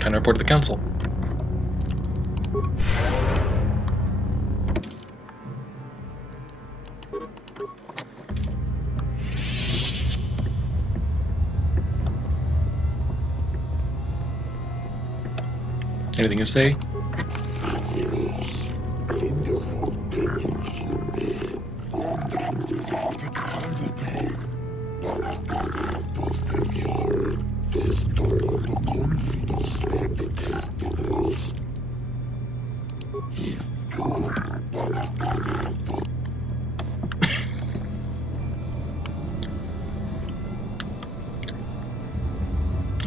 Kind of report to the council. Anything to say?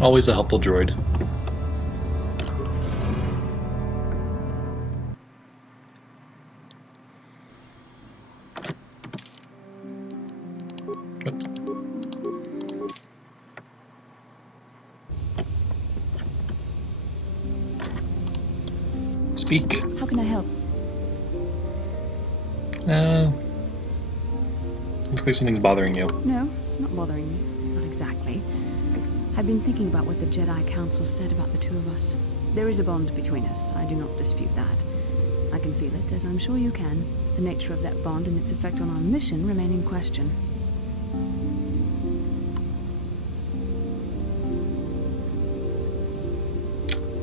Always a helpful droid. Speak. How can I help? Looks like something's bothering you. No, not bothering me. Not exactly. I've been thinking about what the Jedi Council said about the two of us. There is a bond between us. I do not dispute that. I can feel it, as I'm sure you can. The nature of that bond and its effect on our mission remain in question.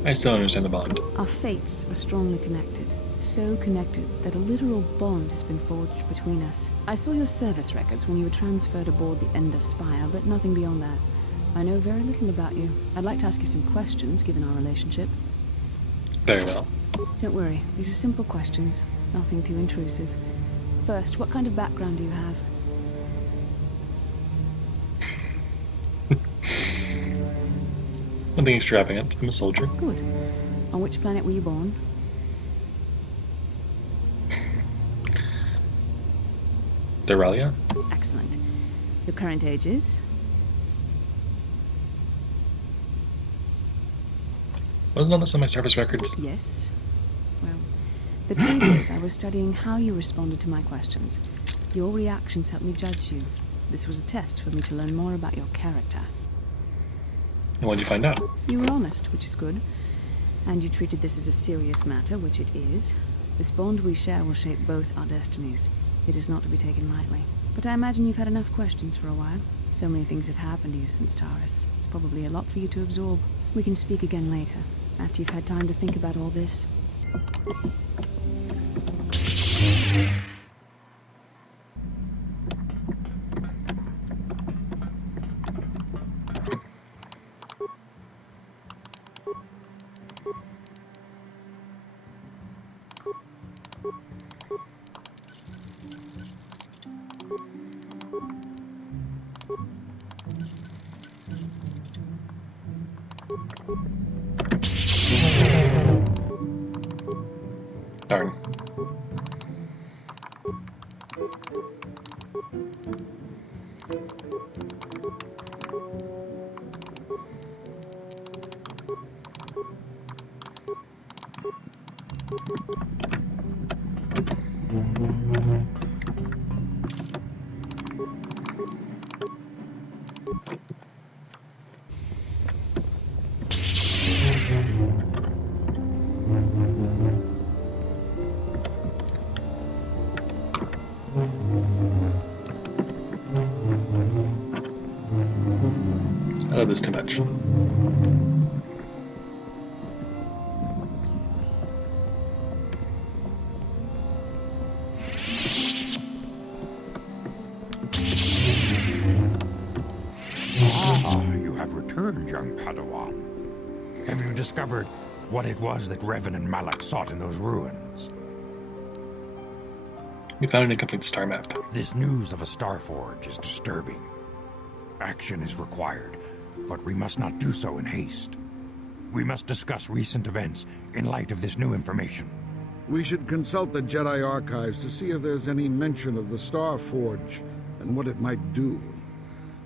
I still don't understand the bond. Our fates are strongly connected. So connected that a literal bond has been forged between us. I saw your service records when you were transferred aboard the Ender Spire, but nothing beyond that. I know very little about you. I'd like to ask you some questions, given our relationship. Very well. Don't worry, these are simple questions. Nothing too intrusive. First, what kind of background do you have? Nothing extravagant. I'm a soldier. Good. On which planet were you born? Deralia? Excellent. Your current age is? Wasn't all this on my service records? Yes. Well, the truth is, I was studying how you responded to my questions. Your reactions helped me judge you. This was a test for me to learn more about your character. And what did you find out? You were honest, which is good. And you treated this as a serious matter, which it is. This bond we share will shape both our destinies. It is not to be taken lightly. But I imagine you've had enough questions for a while. So many things have happened to you since Taris. It's probably a lot for you to absorb. We can speak again later, after you've had time to think about all this. Darn. I love this convention. Ah, you have returned, young Padawan. Have you discovered what it was that Revan and Malak sought in those ruins? We found an incomplete star map. This news of a Starforge is disturbing. Action is required, but we must not do so in haste. We must discuss recent events in light of this new information. We should consult the Jedi archives to see if there's any mention of the Starforge and what it might do.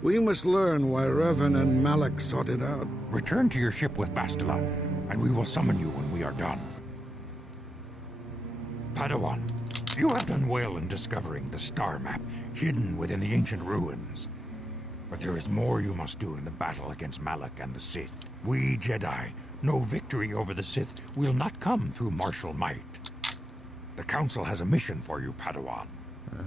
We must learn why Revan and Malak sought it out. Return to your ship with Bastila, and we will summon you when we are done. Padawan, you have done well in discovering the star map hidden within the ancient ruins. But there is more you must do in the battle against Malak and the Sith. We Jedi know victory over the Sith will not come through martial might. The Council has a mission for you, Padawan.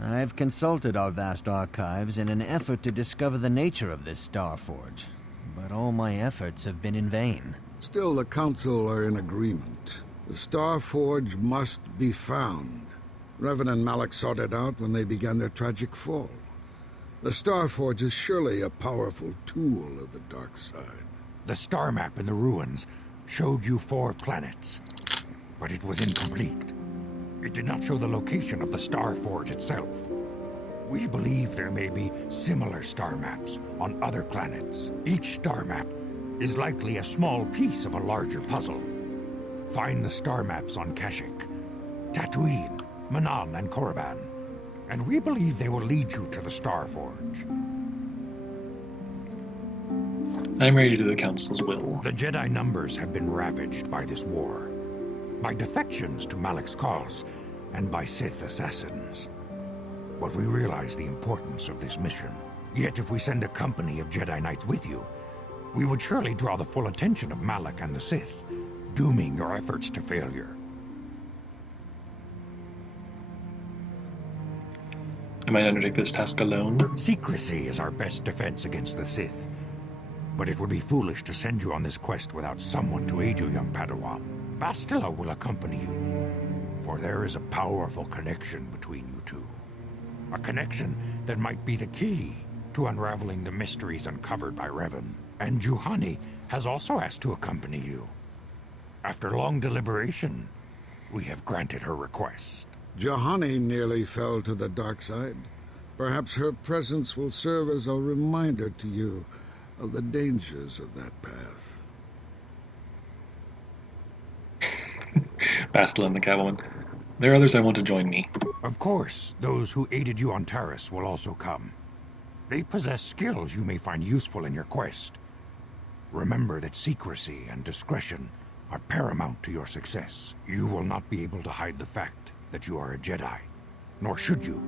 I've consulted our vast archives in an effort to discover the nature of this Starforge, but all my efforts have been in vain. Still, the Council are in agreement. The Starforge must be found. Revan and Malak sought it out when they began their tragic fall. The Starforge is surely a powerful tool of the dark side. The star map in the ruins showed you 4 planets, but it was incomplete. It did not show the location of the Starforge itself. We believe there may be similar star maps on other planets. Each star map is likely a small piece of a larger puzzle. Find the star maps on Kashyyyk, Tatooine, Manaan, and Korriban, and we believe they will lead you to the Starforge. I'm ready to do the Council's will. The Jedi numbers have been ravaged by this war, by defections to Malak's cause, and by Sith assassins. But we realize the importance of this mission. Yet if we send a company of Jedi Knights with you, we would surely draw the full attention of Malak and the Sith, dooming your efforts to failure. I might undertake this task alone. Secrecy is our best defense against the Sith. But it would be foolish to send you on this quest without someone to aid you, young Padawan. Bastila will accompany you, for there is a powerful connection between you two. A connection that might be the key to unraveling the mysteries uncovered by Revan. And Juhani has also asked to accompany you. After long deliberation, we have granted her request. Juhani nearly fell to the dark side. Perhaps her presence will serve as a reminder to you of the dangers of that path. Bastila and the Cavalman. There are others I want to join me. Of course, those who aided you on Taris will also come. They possess skills you may find useful in your quest. Remember that secrecy and discretion are paramount to your success. You will not be able to hide the fact that you are a Jedi, nor should you.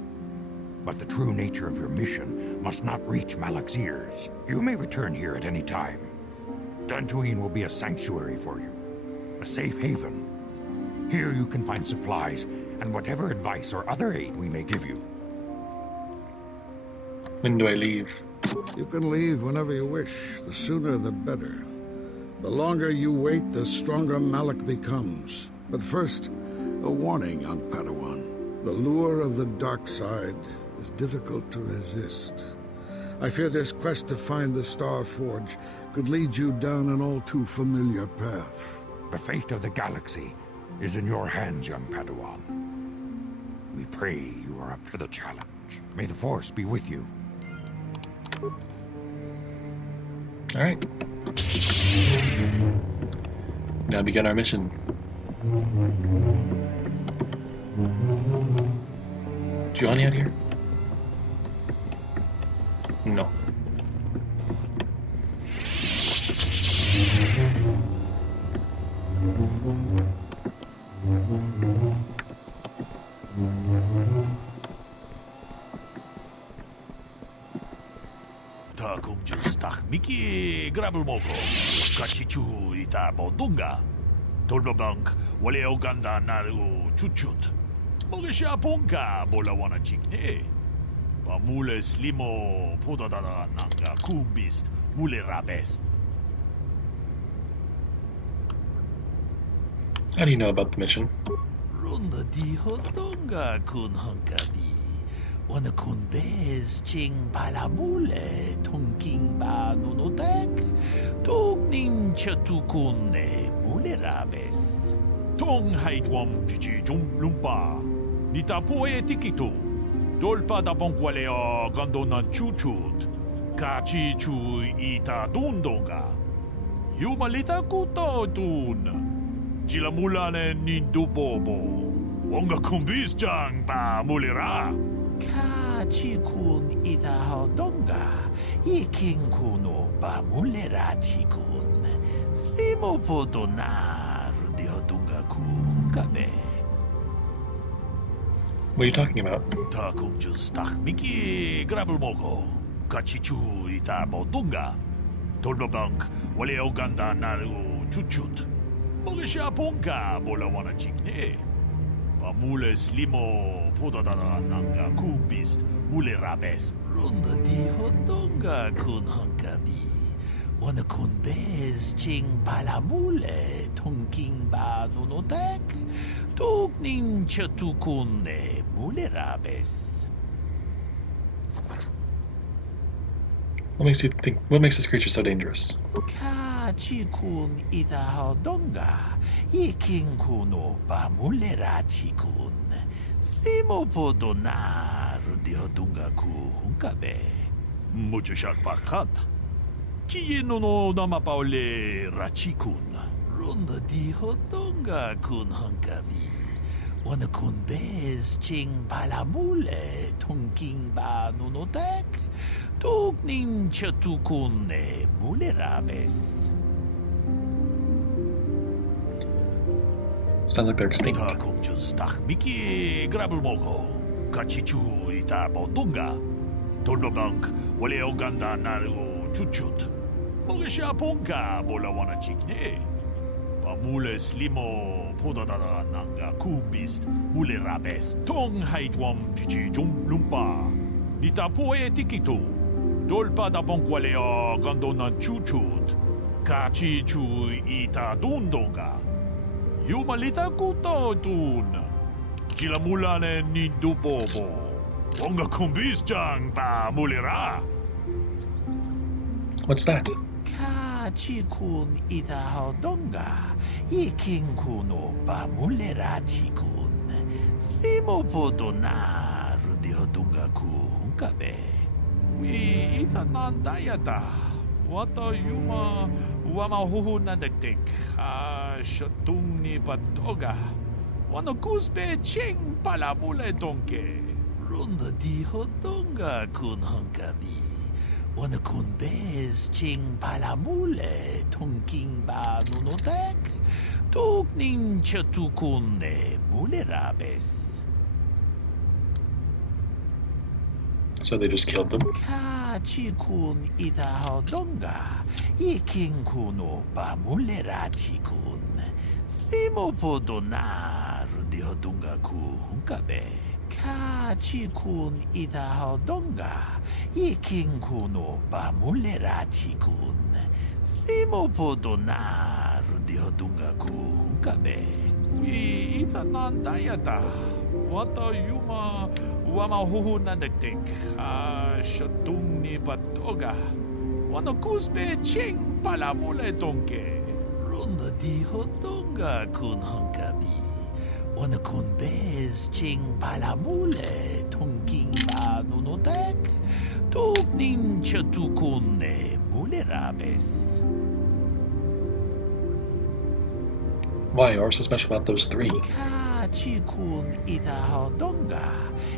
But the true nature of your mission must not reach Malak's ears. You may return here at any time. Dantooine will be a sanctuary for you, a safe haven. Here you can find supplies and whatever advice or other aid we may give you. When do I leave? You can leave whenever you wish. The sooner the better. The longer you wait, the stronger Malak becomes. But first, a warning, young Padawan. The lure of the dark side is difficult to resist. I fear this quest to find the Starforge could lead you down an all too familiar path. The fate of the galaxy is in your hands, young Padawan. We pray you are up to the challenge. May the Force be with you. All right. Now begin our mission. Juhani out here? No. Miki Grabelmogo, Kachichu ita Bodunga, Tolbabank, Wale Oganda Naru Chuchut, Mogesha Punka, Bolawana Chikne, Pamule Slimo, Podada Nanga Kumbist, Mule Rabes. How do you know about the mission? Runda di Hodonga kun Hunkabi. Wana kun bez ching palamule tunking ba nunotek tugning chatukunde mule rabes tong haitwam jiji jum lumpa nitapo e tikitu dolpa da bonkwaleo gandona chuchut kachi chu ita dundonga yumalita kuto tun chilamulane nindubobo wonga kumbis chang ba mulera Kachikun ida hodonga, iking kuno ba mulera chikun, slimo podona rundi hodonga kun kabe. What are you talking about? Takum just tak miki grabelmogo. kachichu ita bodunga. Tolbabank wale oganda naru chuchut. Molisha ponka bola wana chikne. Pamule slimo podadada nanga kumbist mule rabes. Runda di hodonga kun hankabi. Wana kun bez ching palamule tonking ba nunotek. Tugnin chatukune mule rabes. What makes you think? What makes this creature so dangerous? Ka chikun ita hodonga. Yiking kuno pa mule ra chikun. Slimo podona rundi hodunga ku hunkabe. Mucho shakpakat. Kieno no namapaule rachikun. Runda di hodonga kun hunkabi. Wana kun bez ching palamule tongking ba nunotek. Tugnin chatukune mule rabes. Sounds like they're extinct. Takong just miki grabel mogo. Kachichu ita bodunga. Tolbabank wale oganda naru chuchut. Molisha ponka bola wana chikne. Pamule slimo podadada nanga kumbist mule rabes. Tong haitwam chichi lumpa. Nita poe tikito. Dolpa da bonkwale o gandona chuchut. Kachichu ita dundonga. Yumalita kuto tun. Chilamulane ni dupopo. Onga kumbis jang pa mulera. What's that? Kachikun ita hodonga. Yiking kuno pa mulera chikun. Slimo podona rundi hodunga ku hunkabe. Wi ita nandayata. Wata yuma wama huhu na dektek. Shotung ni patoga. Wano kuspe ching palamule donke. Runda di hodonga kun hunkabi. Wana kun bez ching palamule tongking ba nunotek. Tugnin chatukune mule rabes. So they just killed them? Kachikun ita hodonga. Yiking kuno pa mule rachikun. Slimo podona rundi hodunga ku hunkabe. Kachikun ita hodonga. Yiking kuno pa mule rachikun. Slimo podona rundi hodunga ku hunkabe. Wi ita nandayata. Wata yuma wama huhu na dektek. Shotung ni patoga. Wano kuspe ching palamule donke. Runda di hodonga kun hunkabi. Wana kun bez ching palamule tongking ba nunotek. Tugnin chatukune mule rabes. Why? What's so special about those three? Kachikun ita hodonga.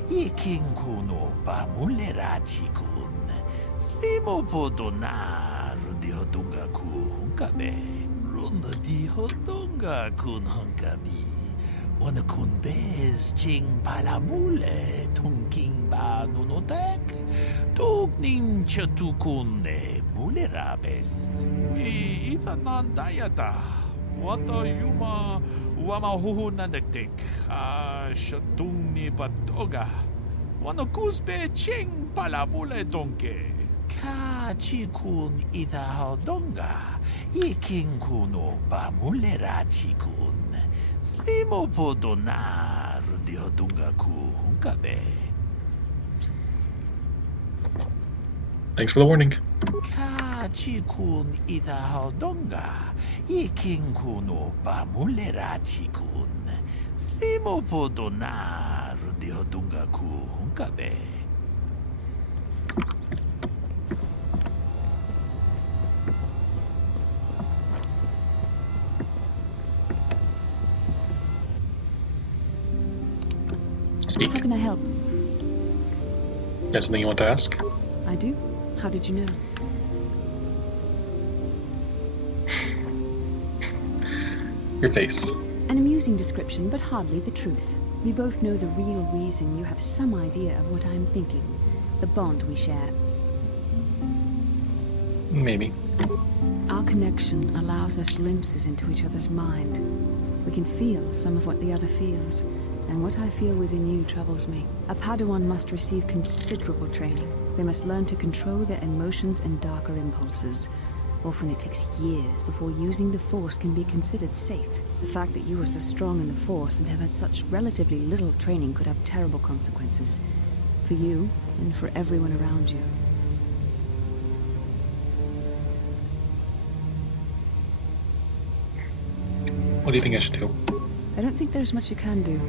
Yiking kuno pa mule rachikun. Slimo podona rundi hodunga ku hunkabe. Runda di hodonga kun hunkabi. Wana kun bez ching palamule tongking ba nunotek. Tugnin chatukune mule rabes. Wi ita nandayata. Wata yuma wama huhu na dektek. Shotung ni patoga. Wano kuspe ching palamule donke. Kachikun ita hodonga. Yiking kuno pa mule rachikun. Slimo podona rundi hodunga ku hunkabe. Thanks for the warning. Kachikun ita hodonga. Yiking kuno pa mule rachikun. Slimo podona rundi hodunga ku hunkabe. Speak. How can I help? Got something you want to ask? I do. How did you know? Your face. An amusing description, but hardly the truth. We both know the real reason you have some idea of what I'm thinking. The bond we share. Maybe. Our connection allows us glimpses into each other's mind. We can feel some of what the other feels, and what I feel within you troubles me. A Padawan must receive considerable training. They must learn to control their emotions and darker impulses. Often it takes years before using the Force can be considered safe. The fact that you are so strong in the Force and have had such relatively little training could have terrible consequences. For you, and for everyone around you. What do you think I should do? I don't think there's much you can do.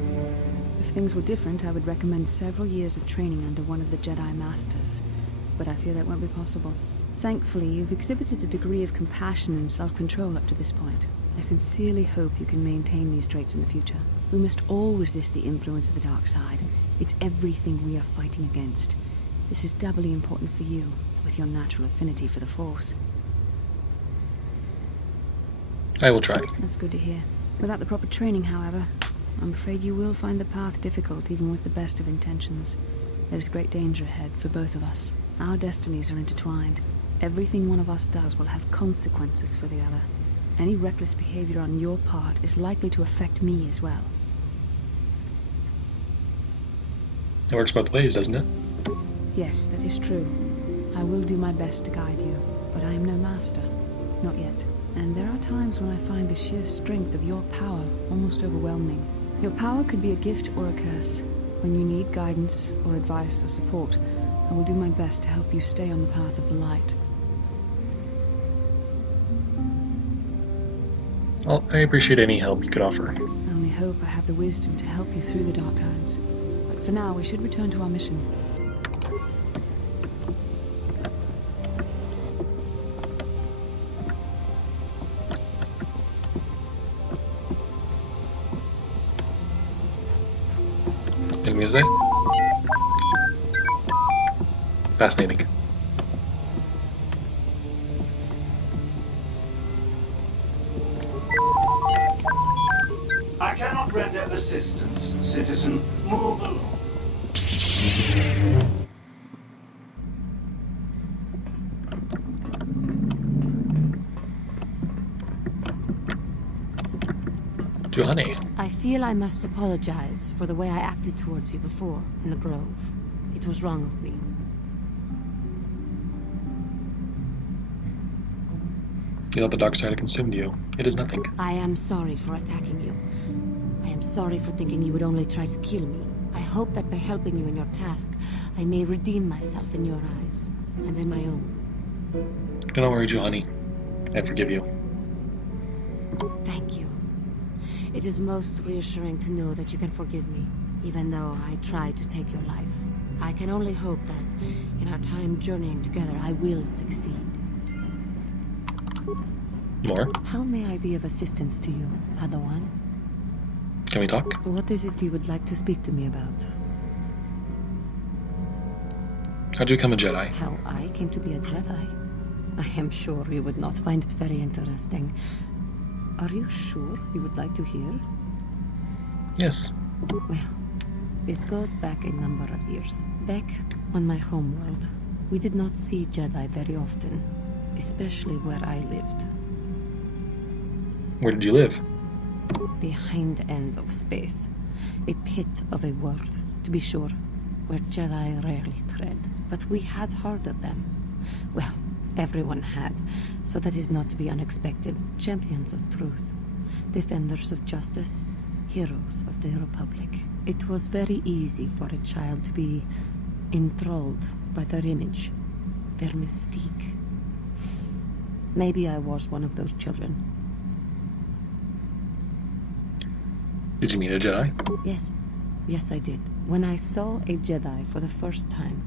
If things were different, I would recommend several years of training under one of the Jedi Masters. But I fear that won't be possible. Thankfully, you've exhibited a degree of compassion and self-control up to this point. I sincerely hope you can maintain these traits in the future. We must all resist the influence of the dark side. It's everything we are fighting against. This is doubly important for you, with your natural affinity for the Force. I will try. That's good to hear. Without the proper training, however, I'm afraid you will find the path difficult even with the best of intentions. There's great danger ahead for both of us. Our destinies are intertwined. Everything one of us does will have consequences for the other. Any reckless behavior on your part is likely to affect me as well. It works both ways, doesn't it? Yes, that is true. I will do my best to guide you, but I am no master. Not yet. And there are times when I find the sheer strength of your power almost overwhelming. Your power could be a gift or a curse. When you need guidance or advice or support, I will do my best to help you stay on the path of the light. Well, I appreciate any help you could offer. I only hope I have the wisdom to help you through the dark times. But for now, we should return to our mission. Enemies there? Fascinating. I cannot render assistance, citizen. Move along. Juhani. I feel I must apologize for the way I acted towards you before, in the Grove. It was wrong of me. You let the dark side consume you. It is nothing. I am sorry for attacking you. I am sorry for thinking you would only try to kill me. I hope that by helping you in your task, I may redeem myself in your eyes, and in my own. Don't worry, Juhani. I forgive you. Thank you. It is most reassuring to know that you can forgive me, even though I tried to take your life. I can only hope that, in our time journeying together, I will succeed. More? How may I be of assistance to you, Padawan? Can we talk? What is it you would like to speak to me about? How'd you become a Jedi? How I came to be a Jedi? I am sure you would not find it very interesting. Are you sure you would like to hear? Yes. Well, it goes back a number of years. Back on my homeworld, we did not see Jedi very often, especially where I lived. Where did you live? The hind end of space. A pit of a world, to be sure, where Jedi rarely tread. But we had heard of them. Well, everyone had, so that is not to be unexpected. Champions of truth, defenders of justice, heroes of the Republic. It was very easy for a child to be enthralled by their image, their mystique. Maybe I was one of those children. Did you meet a Jedi? Yes. Yes, I did. When I saw a Jedi for the first time,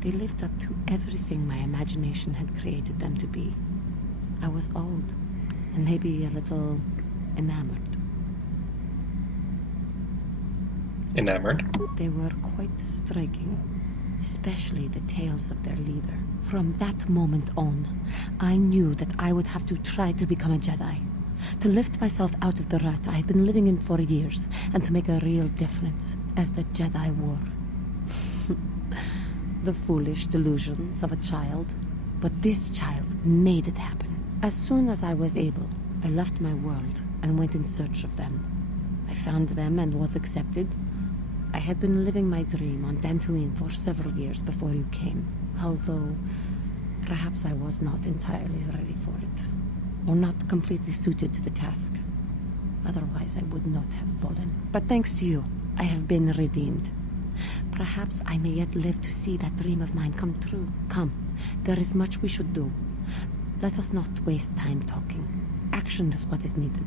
they lived up to everything my imagination had created them to be. I was awed, and maybe a little enamored. Enamored? They were quite striking, especially the tales of their leader. From that moment on, I knew that I would have to try to become a Jedi. To lift myself out of the rut I had been living in for years, and to make a real difference, as the Jedi were. The foolish delusions of a child. But this child made it happen. As soon as I was able, I left my world and went in search of them. I found them and was accepted. I had been living my dream on Dantooine for several years before you came, although perhaps I was not entirely ready for it, or not completely suited to the task. Otherwise, I would not have fallen. But thanks to you, I have been redeemed. Perhaps I may yet live to see that dream of mine come true. Come, there is much we should do. Let us not waste time talking. Action is what is needed.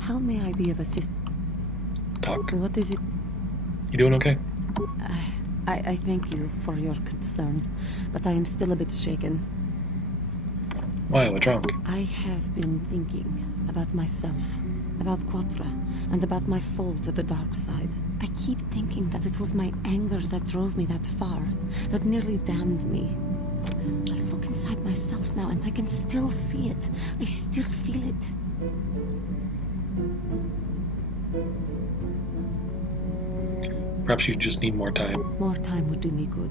How may I be of assistance? Talk. What is it? You doing okay? I thank you for your concern, but I am still a bit shaken. Why? What's wrong? I have been thinking about myself, about Quatra, and about my fall to the dark side. I keep thinking that it was my anger that drove me that far, that nearly damned me. I look inside myself now and I can still see it. I still feel it. Perhaps you just need more time. More time would do me good.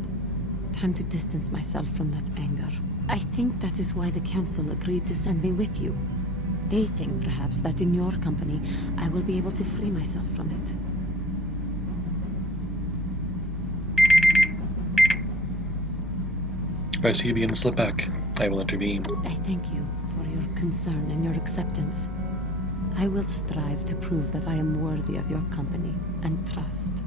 Time to distance myself from that anger. I think that is why the Council agreed to send me with you. They think, perhaps, that in your company, I will be able to free myself from it. If I see you begin to slip back, I will intervene. I thank you for your concern and your acceptance. I will strive to prove that I am worthy of your company and trust.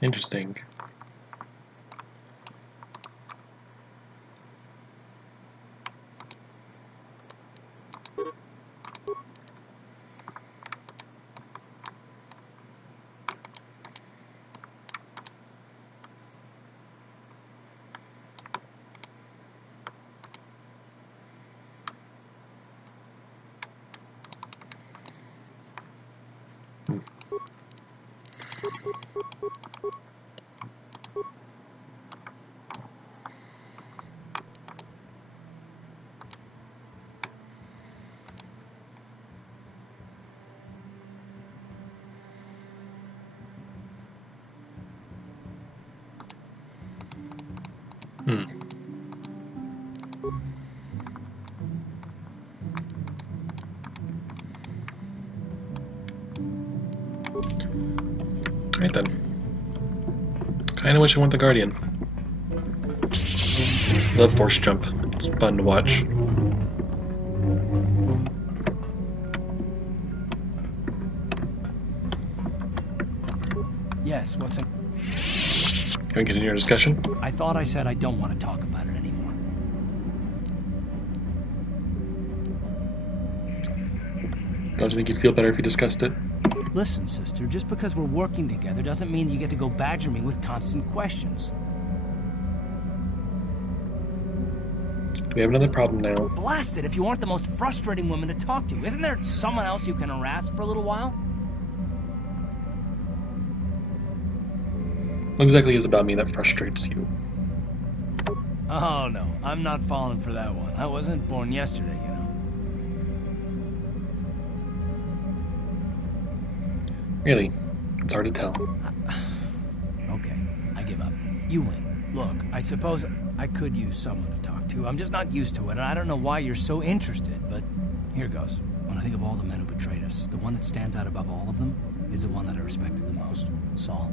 Interesting. Alright then. Kinda wish I went the Guardian. Love Force Jump. It's fun to watch. Yes, what's it? Can we continue our discussion? I thought I said I don't want to talk about it anymore. Don't you think you'd feel better if you discussed it? Listen, sister, just because we're working together doesn't mean you get to go badger me with constant questions. Do we have another problem now? Blast it if you aren't the most frustrating woman to talk to. Isn't there someone else you can harass for a little while? What exactly is about me that frustrates you? Oh no, I'm not falling for that one. I wasn't born yesterday, you know. Really? It's hard to tell. Okay, I give up. You win. Look, I suppose I could use someone to talk to. I'm just not used to it, and I don't know why you're so interested, but here goes. When I think of all the men who betrayed us, the one that stands out above all of them is the one that I respected the most. Saul.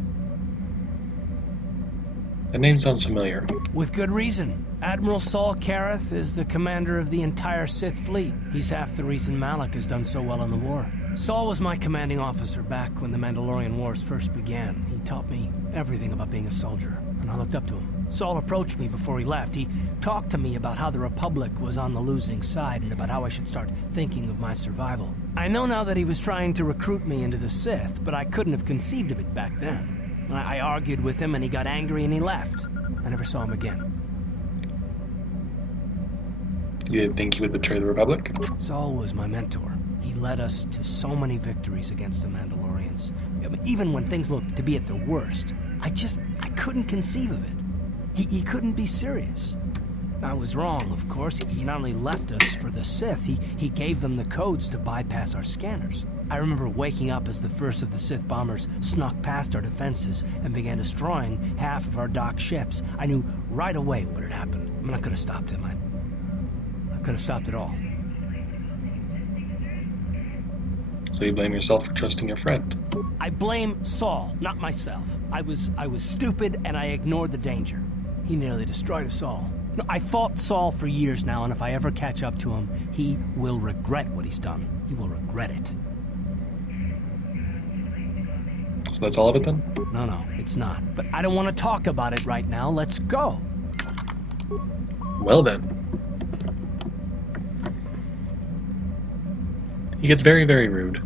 That name sounds familiar. With good reason. Admiral Saul Karath is the commander of the entire Sith fleet. He's half the reason Malak has done so well in the war. Saul was my commanding officer back when the Mandalorian Wars first began. He taught me everything about being a soldier, and I looked up to him. Saul approached me before he left. He talked to me about how the Republic was on the losing side and about how I should start thinking of my survival. I know now that he was trying to recruit me into the Sith, but I couldn't have conceived of it back then. I argued with him and he got angry and he left. I never saw him again. You didn't think he would betray the Republic? Saul was my mentor. He led us to so many victories against the Mandalorians. I mean, even when things looked to be at their worst, I couldn't conceive of it. He couldn't be serious. I was wrong, of course. He not only left us for the Sith, he gave them the codes to bypass our scanners. I remember waking up as the first of the Sith bombers snuck past our defenses and began destroying half of our docked ships. I knew right away what had happened. I mean, I could have stopped him. I could have stopped it all. So you blame yourself for trusting your friend? I blame Saul, not myself. I was stupid and I ignored the danger. He nearly destroyed us all. No, I fought Saul for years now, and if I ever catch up to him, he will regret what he's done. He will regret it. So that's all of it then? No, it's not. But I don't want to talk about it right now. Let's go. Well then. He gets very, very rude.